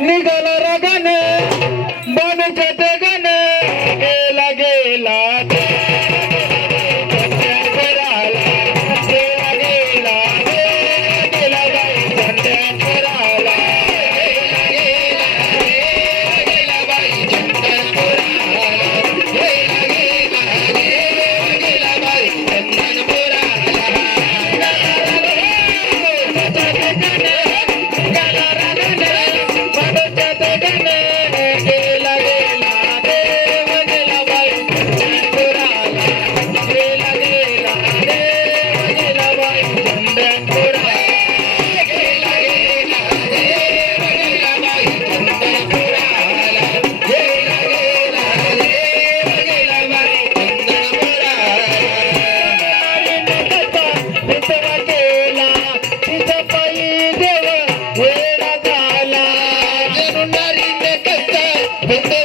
निघाला रागन बनच्या गण गेला गेला. Hey,